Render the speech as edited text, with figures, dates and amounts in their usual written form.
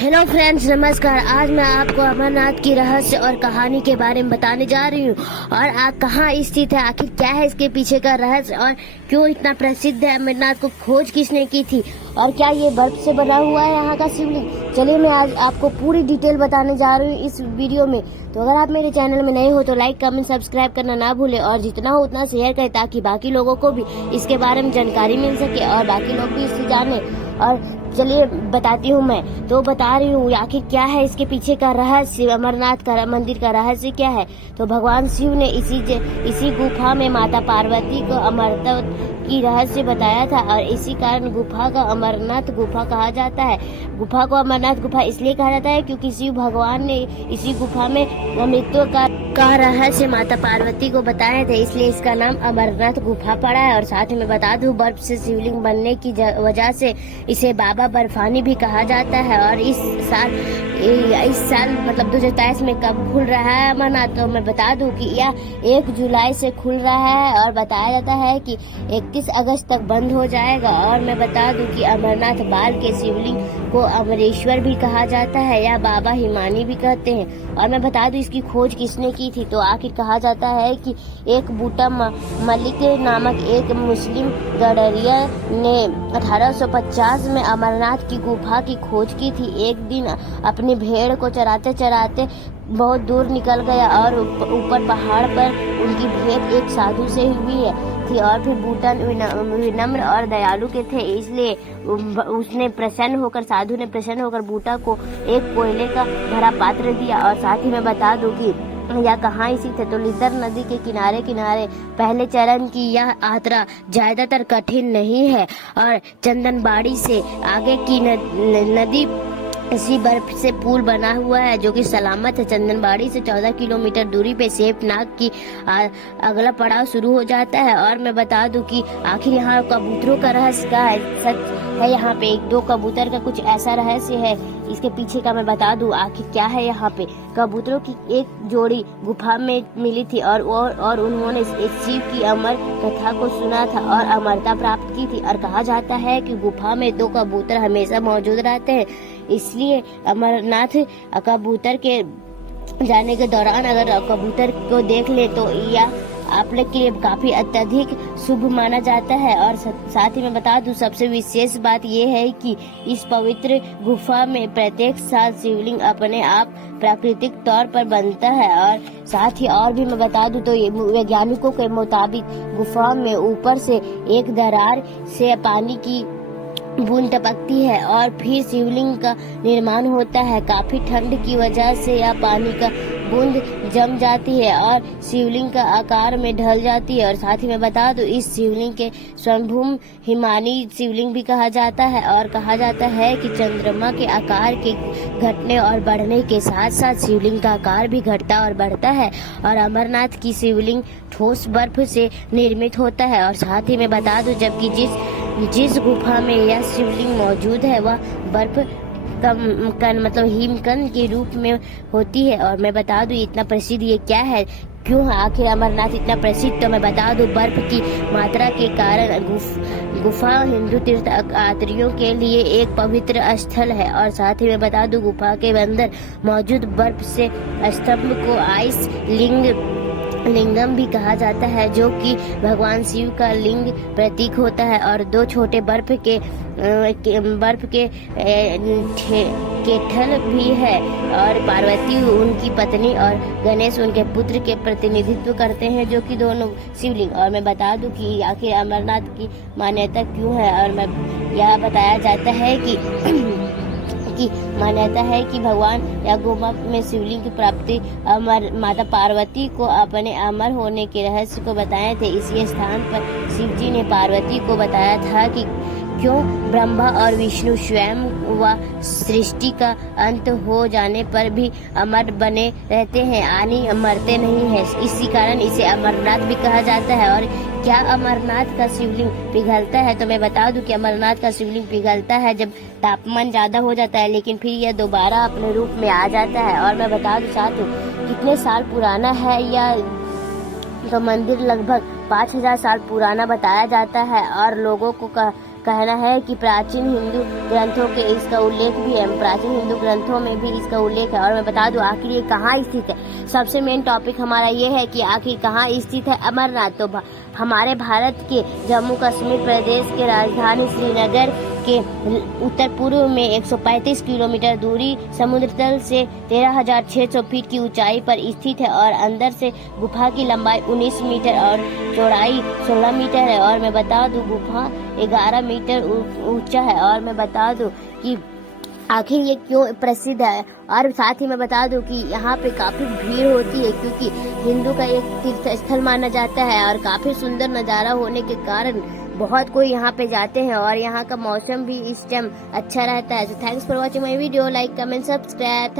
Hello friends, नमस्कार। आज मैं आपको अमरनाथ की रहस्य और कहानी के बारे में बताने जा रही हूँ। और कहाँ स्थित है, आखिर क्या है इसके पीछे का रहस्य और क्यों इतना प्रसिद्ध है। अमरनाथ को खोज किसने की थी और क्या ये बर्फ से बना हुआ है यहाँ का शिवलिंग। चलिए मैं आज आपको पूरी डिटेल बताने जा रही हूँ इस वीडियो में। तो अगर आप मेरे चैनल में नए हो तो लाइक कमेंट सब्सक्राइब करना ना भूलें और जितना हो उतना शेयर करें ताकि बाकी लोगों को भी इसके बारे में जानकारी मिल सके और बाकी लोग भी इससे जाने। और चलिए बताती हूँ मैं, तो बता रही हूँ आखिर क्या है इसके पीछे का रहस्य, अमरनाथ का मंदिर का रहस्य क्या है। तो भगवान शिव ने इसी गुफा में माता पार्वती को अमरनाथ की रहस्य बताया था और इसी कारण गुफा का अमरनाथ गुफा कहा जाता है। गुफा को अमरनाथ गुफा इसलिए कहा जाता है क्योंकि शिव भगवान ने इसी गुफा में मृत्यु का रहस्य माता पार्वती को बताए थे, इसलिए इसका नाम अमरनाथ गुफा पड़ा है। और साथ ही मैं बता दूं, बर्फ से शिवलिंग बनने की वजह से इसे बाबा बर्फानी भी कहा जाता है। और इस साल मतलब 2023 में कब खुल रहा है अमरनाथ, तो मैं बता दूं कि यह 1 जुलाई से खुल रहा है और बताया जाता है कि 31 अगस्त तक बंद हो जाएगा। और मैं बता दूं कि अमरनाथ बाल के शिवलिंग को अमरेश्वर भी कहा जाता है या बाबा हिमानी भी कहते हैं। और मैं बता दूं इसकी खोज किसने की थी, तो आखिर कहा जाता है कि एक बूटा मलिक नामक एक मुस्लिम गडरिया ने 1850 में अमरनाथ की गुफा की खोज की थी। एक दिन अपनी भेड़ को चराते चराते बहुत दूर निकल गया और ऊपर पहाड़ पर उनकी भेंट एक साधु से हुई थी और फिर बूटा विनम्र और दयालु के थे, इसलिए साधु ने प्रसन्न होकर बूटा को एक कोयले का भरा पात्र दिया। और साथ ही मैं बता दूं कि यह कहाँ स्थित है, तो लिदर नदी के किनारे किनारे पहले चरण की यह यात्रा ज्यादातर कठिन नहीं है और चंदनबाड़ी से आगे की नदी इसी बर्फ से पुल बना हुआ है जो कि सलामत है। चंदनबाड़ी से 14 किलोमीटर दूरी पे शेपनाग की अगला पड़ाव शुरू हो जाता है। और मैं बता दूं कि आखिर यहाँ कबूतरों का रहस्य क्या है, सच है यहाँ पे 1-2 कबूतर का कुछ ऐसा रहस्य है इसके पीछे का। मैं बता दूं आखिर क्या है यहाँ पे। कबूतरों की एक जोड़ी गुफा में मिली थी और उन्होंने शिव की अमर कथा को सुना था और अमरता प्राप्त की थी। और कहा जाता है कि गुफा में 2 कबूतर हमेशा मौजूद रहते हैं, इसलिए अमरनाथ कबूतर के जाने के दौरान अगर कबूतर को देख ले तो यह आप लोग के लिए काफी अत्यधिक शुभ माना जाता है। और साथ ही मैं बता दूं सबसे विशेष बात यह है कि इस पवित्र गुफा में प्रत्येक साल शिवलिंग अपने आप प्राकृतिक तौर पर बनता है। और साथ ही और भी मैं बता दूं तो वैज्ञानिकों के मुताबिक गुफा में ऊपर से एक दरार से पानी की बूंद टपकती है और फिर शिवलिंग का निर्माण होता है। काफी ठंड की वजह से यह पानी का बूंद जम जाती है और शिवलिंग का आकार में ढल जाती है। और साथ ही मैं बता दूं इस शिवलिंग के स्वयंभू हिमानी शिवलिंग भी कहा जाता है। और कहा जाता है कि चंद्रमा के आकार के घटने और बढ़ने के साथ साथ शिवलिंग का आकार भी घटता और बढ़ता है। और अमरनाथ की शिवलिंग ठोस बर्फ से निर्मित होता है। और साथ ही मैं बता दूं जबकि जिस गुफा में यह शिवलिंग मौजूद है वह बर्फ मतलब हिमकन के रूप में होती है। और मैं बता दूं इतना प्रसिद्ध ये क्या है, क्यों आखिर अमरनाथ इतना प्रसिद्ध, तो मैं बता दूं बर्फ की मात्रा के कारण गुफा हिंदू तीर्थ यात्रियों के लिए एक पवित्र स्थल है। और साथ ही मैं बता दूं गुफा के अंदर मौजूद बर्फ से स्तंभ को आइस लिंगम भी कहा जाता है जो कि भगवान शिव का लिंग प्रतीक होता है। और 2 छोटे बर्फ के केठल भी है और पार्वती उनकी पत्नी और गणेश उनके पुत्र के प्रतिनिधित्व करते हैं जो कि दोनों शिवलिंग। और मैं बता दूं कि आखिर अमरनाथ की मान्यता क्यों है, और मैं यह बताया जाता है कि मान्यता है कि भगवान या गुफा में शिवलिंग की प्राप्ति माता पार्वती को अपने अमर होने के रहस्य को बताए थे। इसी स्थान पर शिव जी ने पार्वती को बताया था कि क्यों ब्रह्मा और विष्णु स्वयं व सृष्टि का अंत हो जाने पर भी अमर बने रहते हैं, यानी मरते नहीं है। इसी कारण इसे अमरनाथ भी कहा जाता है। और क्या अमरनाथ का शिवलिंग पिघलता है, तो मैं बता दूं कि अमरनाथ का शिवलिंग पिघलता है जब तापमान ज्यादा हो जाता है, लेकिन फिर यह दोबारा अपने रूप में आ जाता है। और मैं बता दूं साथ कितने साल पुराना है यह, तो मंदिर लगभग 5000 साल पुराना बताया जाता है। और लोगों को कहना है कि प्राचीन हिंदू ग्रंथों के इसका उल्लेख भी है, प्राचीन हिंदू ग्रंथों में भी इसका उल्लेख है। और मैं बता दूं आखिर ये कहाँ स्थित है। सबसे मेन टॉपिक हमारा ये है कि आखिर कहाँ स्थित है अमरनाथ। तो हमारे भारत के जम्मू कश्मीर प्रदेश के राजधानी श्रीनगर के उत्तर पूर्व में 135 किलोमीटर दूरी समुद्र तल से 13,600 फीट की ऊंचाई पर स्थित है और अंदर से गुफा की लंबाई 19 मीटर और चौड़ाई 16 मीटर है। और मैं बता दूं गुफा 11 मीटर ऊंचा है। और मैं बता दूं कि आखिर ये क्यों प्रसिद्ध है। और साथ ही मैं बता दूं कि यहाँ पे काफी भीड़ होती है क्योंकि हिंदू का एक तीर्थ स्थल माना जाता है और काफी सुंदर नज़ारा होने के कारण बहुत कोई यहाँ पे जाते हैं। और यहाँ का मौसम भी इस टाइम अच्छा रहता है। तो thanks for watching my video, like comment subscribe.